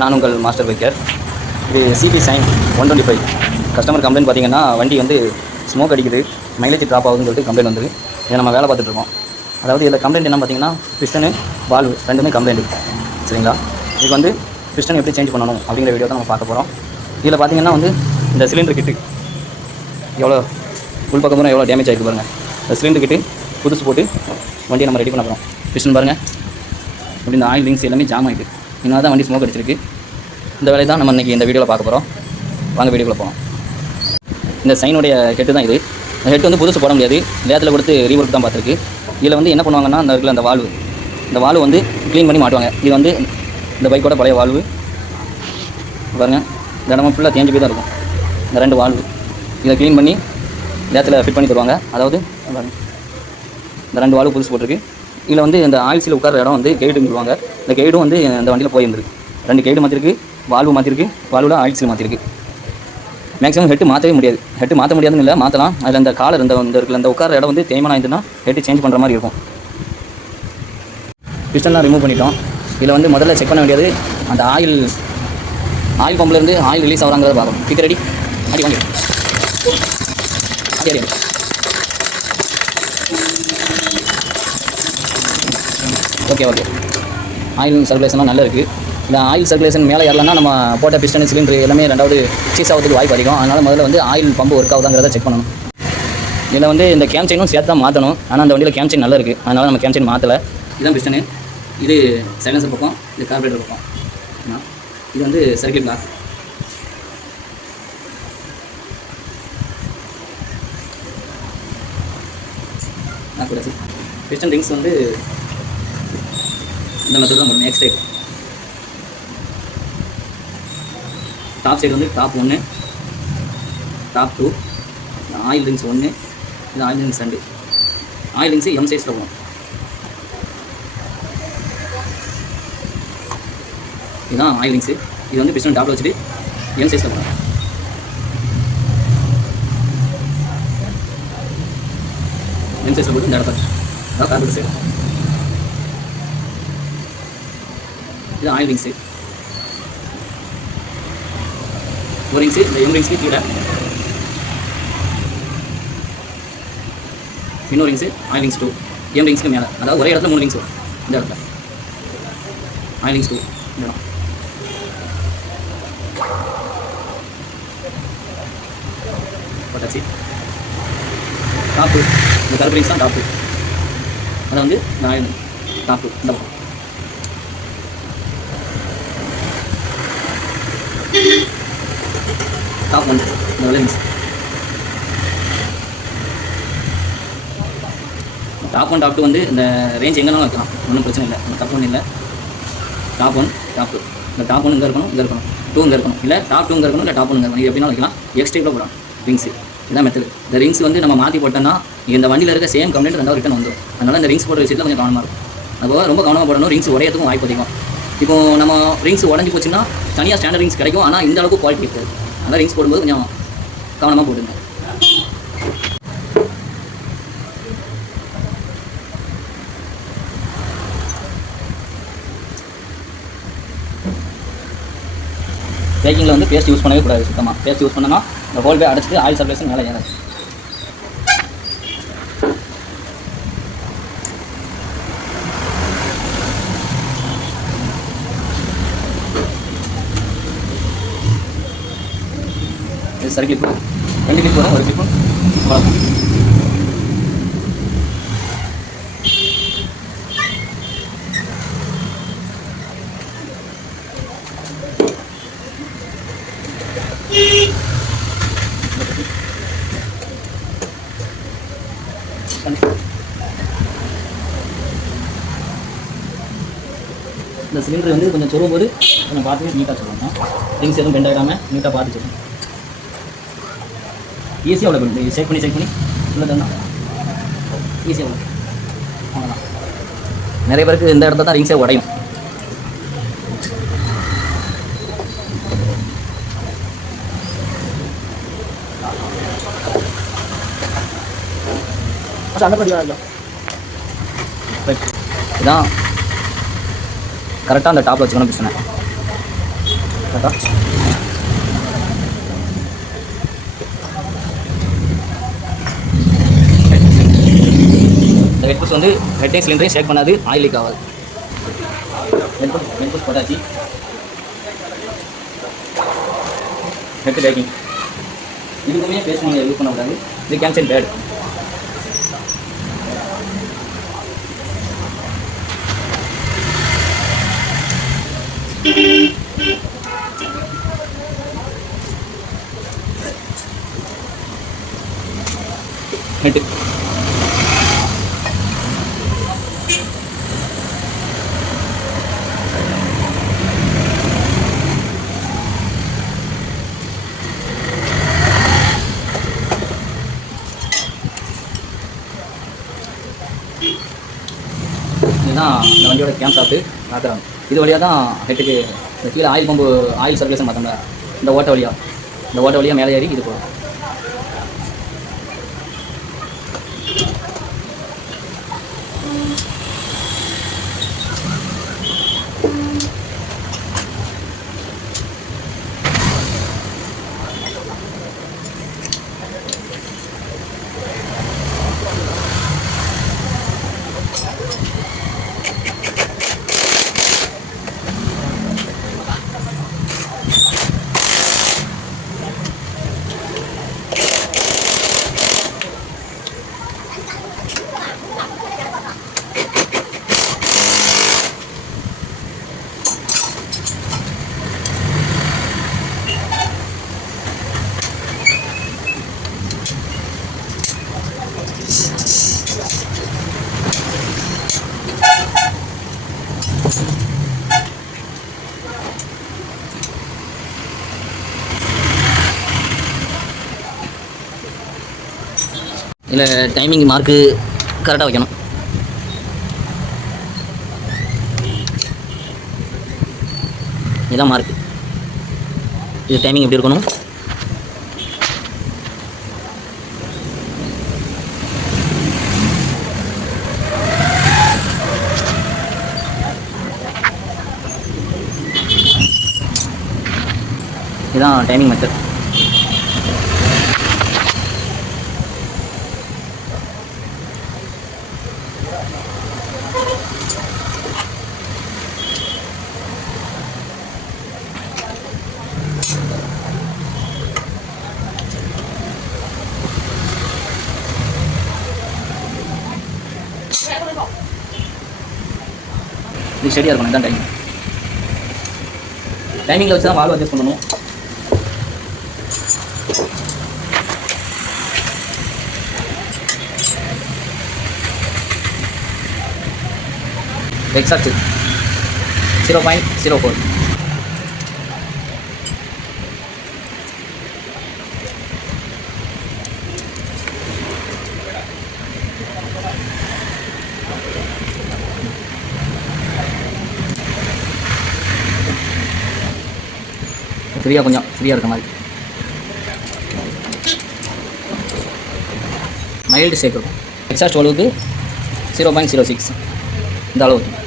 நான் உங்கள் master biker. இது சிபி சைன் 125. கஸ்டமர் கம்ப்ளைண்ட் பார்த்தீங்கன்னா வண்டி வந்து ஸ்மோக் அடிக்குது, மைலேஜ் ட்ராப் ஆகுதுன்னு சொல்லிட்டு கம்ப்ளைண்ட் வந்து இதை நம்ம வேலை பார்த்துட்ருக்கோம். அதாவது இதில் கம்ப்ளைண்ட் என்ன பார்த்தீங்கன்னா பிஸ்டனு வால்வு ரெண்டுமே கம்ப்ளைண்ட். சரிங்களா? இதுக்கு வந்து பிஸ்டன் எப்படி சேஞ்ச் பண்ணணும் அப்படிங்கிற வீடியோ தான் நம்ம பார்க்க போகிறோம். இதில் பார்த்தீங்கன்னா வந்து இந்த சிலிண்டர் கிட்டு எவ்வளோ உள்பக்கம் பூரா எவ்வளோ டேமேஜ் ஆகிருக்கு பாருங்கள். இந்த சிலிண்டர் கிட்டு புதுசு போட்டு வண்டியை நம்ம ரெடி பண்ண போகிறோம். பிஸ்டன் பாருங்கள், இப்படி இந்த ஆயில் ரிங்ஸ் எல்லாமே ஜாம் ஆகிட்டு இதனால தான் வண்டி ஸ்மோக் அடிச்சிருக்கு. இந்த வேலையை தான் நம்ம இன்றைக்கி இந்த வீடியோவில் பார்க்க போகிறோம். வாங்க வீடியோக்குள்ளே போகலாம். இந்த சைனுடைய ஹெட்டு தான் இது. இந்த ஹெட் வந்து புதுசு போட முடியாது, லேத்தில் கொடுத்து ரீவொர்க் தான் பார்த்துருக்கு. இதில் வந்து என்ன பண்ணுவாங்கன்னா அந்த இருக்கிற இந்த வால்வு வந்து க்ளீன் பண்ணி மாட்டுவாங்க. இது வந்து இந்த பைக்கோட பழைய வால்வு பாருங்கள், இந்த இடமா ஃபுல்லாக தேஞ்சு போய் தான் இருக்கும். இந்த 2 வால்வு இதை க்ளீன் பண்ணி லேத்தில் ஃபிட் பண்ணி தருவாங்க. அதாவது இந்த 2 வால்வு புதுசு போட்டிருக்கு. இதில் வந்து இந்த ஆயில் சீல் உட்கார இடம் வந்து கைடுன்னு சொல்லுவாங்க. இந்த கைடும் வந்து இந்த வண்டியில் போயிருந்துருக்கு. 2 கைடு மாற்றிருக்கு, வால்வு மாற்றிருக்கு, வால்வில் ஆயில் சீல் மாற்றிருக்கு. மேக்ஸிமம் ஹெட்டு மாற்றவே முடியாது. ஹெட்டு மாற்ற முடியாதுன்னு இல்லை, மாற்றலாம். அதில் இந்த காலர் இந்த இருக்கிற இந்த உட்கார இடம் வந்து தேய்மானம் ஆயிருந்துன்னா ஹெட்டு சேஞ்ச் பண்ணுற மாதிரி இருக்கும். பிஸ்டன்லாம் ரிமூவ் பண்ணிட்டோம். இதில் வந்து முதல்ல செக் பண்ண வேண்டியது அந்த ஆயில் பம்ப்லேருந்து ஆயில் ரிலீஸ் ஆகிறாங்கிறத பார்க்கணும். கிக் ரெடி, அடி வாங்கி அடி ஓகே ஆயில் சர்க்குலேஷன்லாம் நல்லா இருக்குது. இந்த ஆயில் சர்க்குலேஷன் மேலே ஏறலன்னா நம்ம போட்ட பிஸ்டன் சிலிண்டர் எல்லாமே 2வது சீஸ் ஆகிறதுக்கு வாய்ப்பு அதிகம். அதனால் முதல்ல வந்து ஆயில் பம்பு ஒர்க் ஆகுதாங்கிறத செக் பண்ணணும். இதில் வந்து இந்த கேம் செயினும் சேர்த்து தான் மாற்றணும். ஆனால் அந்த வண்டியில் கேம் செயின் நல்லா இருக்குது, அதனால் நம்ம கேம் செயின் மாற்றலை. இதுதான் பிஸ்டனு, இது சைலன்சர் பக்கம், இது கார்பரேட்டர் பக்கம். இது வந்து சர்க்கிள் பிளாக். பிஸ்டன் ரிங்ஸ் வந்து இந்த மெத்தட் தான் பண்ணணும். நெக்ஸ்ட் டைப் டாப் சைடு வந்து டாப் 1, டாப் 2, ஆயில் ரிங்ஸ் 1, இது oil rings 2. Oil rings M சைஸில் போகும். இதுதான் ஆயில் ரிங்ஸு. இது வந்து பிஸ்டன் டாப்பில் வச்சுட்டு எம் சைஸில் போகும். எம் சைஸில் போட்டு இந்த இடத்துல அதாவது கார்பரேட்டர் சைடு. இது ஆயில் ரிங்ஸு. ஒரு ரிங்ஸு இந்த எம் ரிங்ஸ்க்கு கீழே, இன்னொரு ரிங்ஸு ஆயில் ரிங்ஸ் 2 எம் ரிங்ஸ்க்கு மேலே. அதாவது ஒரே இடத்துல 3 ரிங்ஸ் வரும். இந்த இடத்துல ஆயில் ரிங்ஸ் 2 இந்த இடம் போட்டாச்சு. டாப்பு இந்த கருப்பு ரிங்ஸ் தான் டாப்பு. அதை வந்து இந்த ஆயில் டாப்பு இந்த பக்கம். டாப் 1 இந்த ரிங்ஸ். டாப் 1 டாப் 2 வந்து இந்த ரேஞ்ச் எங்கேனாலும் வைக்கலாம், ஒன்றும் பிரச்சனை இல்லை, தப்பு ஒன்றும் இல்லை. டாப் 1 டாப் 2, இந்த டாப் 1 இங்கே இருக்கணும், இங்கே இருக்கணும், 2 இங்கே இருக்கணும், இல்லை டாப் 2 இங்கே இருக்கணும், இல்லை டாப் 1 இங்கே இருக்கணும். இது எப்படின்னா வைக்கலாம். எக்ஸ்ட்ரீவில் போடலாம் ரிங்ஸு. இதான் மெத்தட். இந்த ரிங்ஸ் வந்து நம்ம மாற்றி போட்டோம்னா இந்த வண்டியில் இருக்க சேம் கம்ப்ளைண்ட் 2வது ரிட்டன் வந்துடும். அதனால் இந்த ரிங்ஸ் போடுற விஷயத்தில் கொஞ்சம் கவனமாக இருக்கும். அதுபோக ரொம்ப கவனமாக போடணும். ரிங்ஸ் உடையத்துக்கும் வாய்ப்பு அதிகம். இப்போ நம்ம ரிங்ஸ் உடஞ்சி போச்சுன்னா தனியாக ஸ்டாண்டர்ட் ரிங்ஸ் கிடைக்கும், ஆனால் இந்த அளவுக்கு குவாலிட்டி இருக்காது. அதனால் ரிங்ஸ் போடும்போது கொஞ்சம் கவனமாக போடுங்க. பேக்கிங்கில் வந்து பேஸ்ட் யூஸ் பண்ணவே கூடாது. சுத்தமாக பேஸ்ட் யூஸ் பண்ணோன்னா இந்த ஹோல் வே அடைச்சிட்டு ஆயில் சர்க்குலேஷன் மேலே ஏறாது. இது சர்க்கிள் 2 கிளிப் வரும், ஒரு கிளிப்பும் வளர்க்கும். இந்த சிலிண்டர் வந்து கொஞ்சம் சொல்லும் போது கொஞ்சம் பார்த்து நீட்டாக சொல்லணும். ரிங்ஸ் எதுவும் பெண்ட் ஆகிடாமல் நீட்டாக பார்த்து சொல்லணும். ஈஸியாக அவ்வளோ பண்ணி செக் பண்ணி உள்ள தந்தால் ஈஸியாக அவ்வளோ. அவ்வளோதான். நிறைய பேருக்கு இந்த இடத்துல தான் ரிங்ஸே உடையும். இதான் கரெக்டாக அந்த டாப்பில் வச்சுக்கணும் பிஸ்டனை. கரெக்டாக இந்த ஹெட் புஷ் வந்து ஹெட்டையும் சிலிண்டரையும் ஷேக் பண்ணாது, ஆயில் லீக் ஆகாது. ஹெட் புஷ் போட்டாச்சு. ஹெட் டேக்கிங் இதுக்குமே பேஸ்ட் நீங்கள் யூஸ் பண்ணக்கூடாது. இது கேன்சல் பேட். ஹெட் இதுதான் இந்த வண்டியோட கேம் ஷாஃப்ட்டு ராக்கரம். இது வழியாக தான் ஹெட்டுக்கு இந்த கீழே ஆயில் பம்பு ஆயில் சர்க்குலேஷன் பார்த்தோம்ல, இந்த ஓட்டை வழியாக மேலே ஏறி இது போகும். இதில் டைமிங் மார்க்கு கரெக்டாக வைக்கணும். இதுதான் மார்க்கு. இது டைமிங் எப்படி இருக்கணும்? இதுதான் டைமிங் மெத்தட். இது ஸ்டெடியாக இருக்கணும். இதுதான் டைமிங். டைமிங்கில் வச்சு தான் வால்வ் அட்ஜஸ்ட் பண்ணணும். எக்ஸாக்ட் 0.04. ஃப்ரீயாக கொஞ்சம் ஃப்ரீயாக இருக்க மாதிரி மைல்டு ஷேக் இருக்கும். எக்ஸாஸ்ட் அளவுக்கு 0.06 இந்த அளவு இருக்கும்.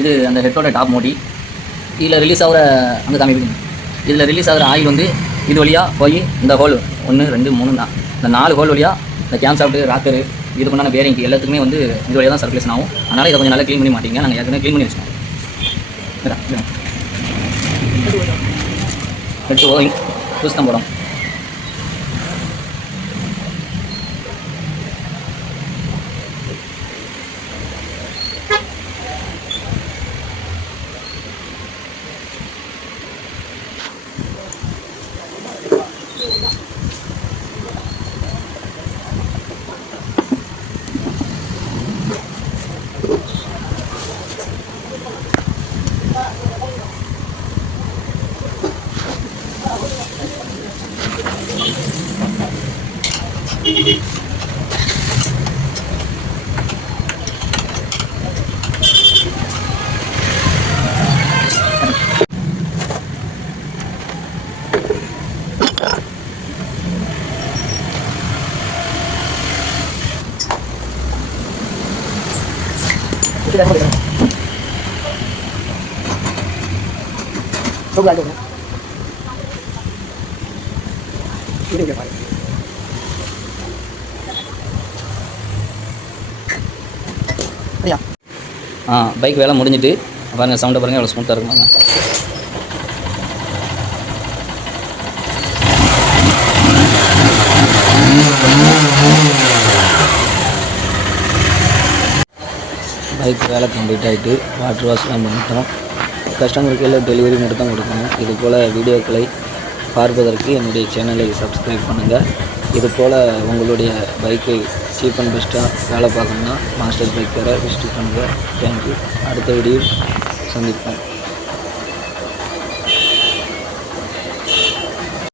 இது அந்த ஹெட்டோட டாப் மோடி. இதில் ரிலீஸ் ஆகிற அந்த காமிப்பீங்க. இதில் ரிலீஸ் ஆகிற ஆயில் வந்து இது வழியாக போய் இந்த ஹோல் 1 2 3 இந்த 4 ஹோல் வழியாக இந்த கேம் ஷாஃப்ட்டு ராக்கரு இதுக்குண்டான பேரிங்க்கு எல்லாத்துக்குமே வந்து இது வழியாக தான் சர்க்குலேஷன் ஆகும். அதனால் இதை கொஞ்சம் நல்லா க்ளீன் பண்ணி மாட்டீங்க. நாங்கள் ஏற்கனவே க்ளீன் பண்ணி வச்சுக்கோம். ஹெட் ஓவிங் புஷ் தான் போடும். பைக் வேலை முடிஞ்சிட்டு பாருங்கள், சவுண்டை பாருங்கள் எவ்வளோ ஸ்மூத்தாக இருக்குமாங்க. பைக் வேலை கம்ப்ளீட் ஆகிட்டு வாட்டர் வாஷ்லாம் பண்ணிட்டோம். கஸ்டமருக்கு எல்லாம் டெலிவரி மட்டும் தான் கொடுக்கணும். இது போல் வீடியோக்களை பார்ப்பதற்கு என்னுடைய சேனலை சப்ஸ்கிரைப் பண்ணுங்கள். இது போல் உங்களுடைய பைக்கை சீப் அண்ட் பெஸ்ட்டாக வேலை பார்க்கணுன்னா மாஸ்டர் பைக் வேறு விசிட் பண்ணுங்கள். தேங்க்யூ. அடுத்த வீடியோ சந்திப்போம்.